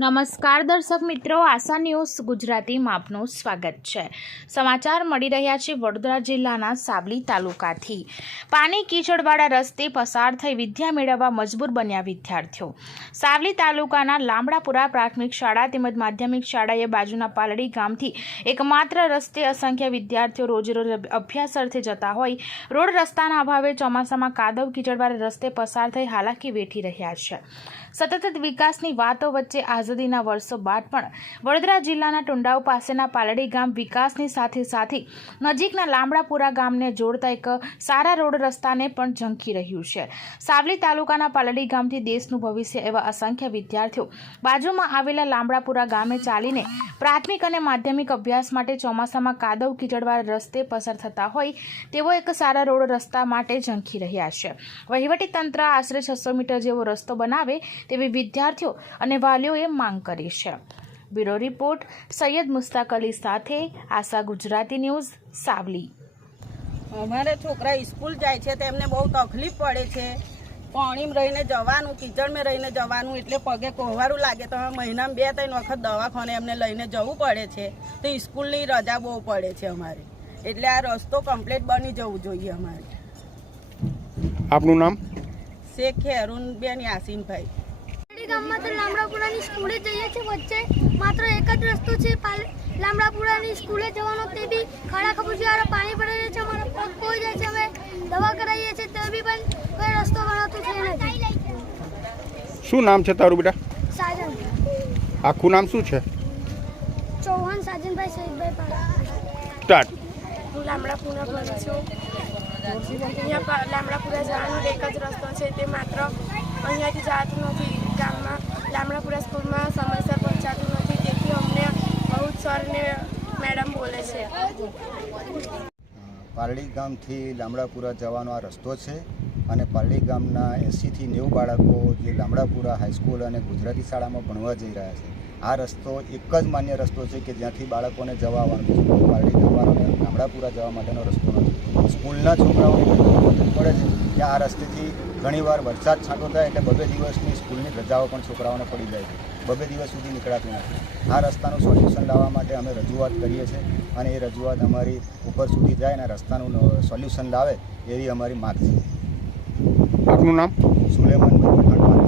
નમસ્કાર દર્શક મિત્રો, આશા ન્યૂઝ ગુજરાતીમાં આપનું સ્વાગત છે। સમાચાર મળી રહ્યા છે વડોદરા જિલ્લાના સાવલી તાલુકાથી। પાણી કીચડવાળા રસ્તે પસાર થઈ વિદ્યા મેળવવા મજબૂર બન્યા વિદ્યાર્થીઓ। સાવલી તાલુકાના લામડાપુરા પ્રાથમિક શાળા તેમજ માધ્યમિક શાળાએ બાજુના પાલડી ગામથી એકમાત્ર રસ્તે અસંખ્ય વિદ્યાર્થીઓ રોજેરોજ અભ્યાસ અર્થે જતા હોય રોડ રસ્તાના અભાવે ચોમાસામાં કાદવ કીચડવાળા રસ્તે પસાર થઈ હાલાકી વેઠી રહ્યા છે। સતત વિકાસની વાતો વચ્ચે આઝાદીના વર્ષો બાદ પણ વડોદરા જિલ્લાના ટુંડાવ પાસેના પાલડી ગામ વિકાસની સાથે નજીકના લામડાપુરા ગામને જોડતા એક સારા રોડ રસ્તાને પણ ઝંખી રહ્યું છે। સાવલી તાલુકાના પાલડી ગામથી દેશનું ભવિષ્ય એવા અસંખ્ય વિદ્યાર્થીઓ બાજુમાં આવેલા લામડાપુરા ગામે ચાલીને પ્રાથમિક અને માધ્યમિક અભ્યાસ માટે ચોમાસામાં કાદવ કીચડવાળા રસ્તે પસાર થતા હોય તેવો એક સારા રોડ રસ્તા માટે ઝંખી રહ્યા છે। વહીવટી તંત્ર આશરે 600 મીટર જેવો રસ્તો બનાવે તેવી વિદ્યાર્થીઓ અને વાલીઓએ માંગ કરી છે। બ્યુરો રિપોર્ટ સૈયદ મુસ્તાક અલી સાથે આશા ગુજરાતી ન્યૂઝ સાવલી। અમારે છોકરા સ્કૂલ જાય છે તેમને બહુ તકલીફ પડે છે। પાણીમાં રહીને જવાનું, કિચડમાં રહીને જવાનું એટલે પગે કોહવારું લાગે તો મહિનામાં 2-3 વખત દવાખાને એમને લઈને જવું પડે છે। તો સ્કૂલની રજા બહુ પડે છે અમારે, એટલે આ રસ્તો કમ્પ્લીટ બની જવું જોઈએ અમારે। આપનું નામ? શેખ અરુણબેન યાસીનભાઈ। ગામમાં તો લામડાપુરાની સ્કૂલે જઈએ છીએ, વચ્ચે માત્ર એક જ રસ્તો છે લામડાપુરાની સ્કૂલે જવાનો, તે બી ખાડા ખબૂચિયારા પાણી ભરેલું છે, અમારા પગ ખોઈ જાય છે, અમે દવા કરાવીએ છીએ તો બી પણ કોઈ રસ્તો બનાવતો છે નથી। શું નામ છે તારું બેટા? સાજન। આખું નામ શું છે? ચૌહાણ સાજનભાઈ શહીદભાઈ પાડા। સ્ટાર્ટ। હું લામડાપુરા ભણું છું। અહીંયા લામડાપુરા જવાનો એક જ રસ્તો છે, તે માત્ર અહીંયાથી જતું નથી। ગામમાં લામડાપુરા સ્કૂલમાં સમયસર પહોંચાતું નથી, તેથી અમને બહુ જ સર ને મેડમ બોલે છે। પાલડી ગામથી લામડાપુરા જવાનો આ રસ્તો છે અને પાલડી ગામના 80 થી 90 બાળકો જે લામડાપુરા હાઈસ્કૂલ અને ગુજરાતી શાળામાં ભણવા જઈ રહ્યા છે। આ રસ્તો એક જ માન્ય રસ્તો છે કે જ્યાંથી બાળકોને જવા આવવાનું છે। પાલડી ગામવાળાને લામડાપુરા જવા માટેનો રસ્તો નથી। સ્કૂલના છોકરાઓને પડે છે કે આ રસ્તેથી ઘણીવાર વરસાદ છાંટો થાય એટલે 2 દિવસની સ્કૂલની રજાઓ પણ છોકરાઓને પડી જાય છે। 2 દિવસ સુધી નીકળાતું નથી। આ રસ્તાનું સોલ્યુશન લાવવા માટે અમે રજૂઆત કરીએ છીએ અને એ રજૂઆત અમારી ઉપર સુધી જાય અને રસ્તાનું સોલ્યુશન લાવે એવી અમારી માગ છે। આપનું નામ? સુલેમાનભાઈ પઠાણ।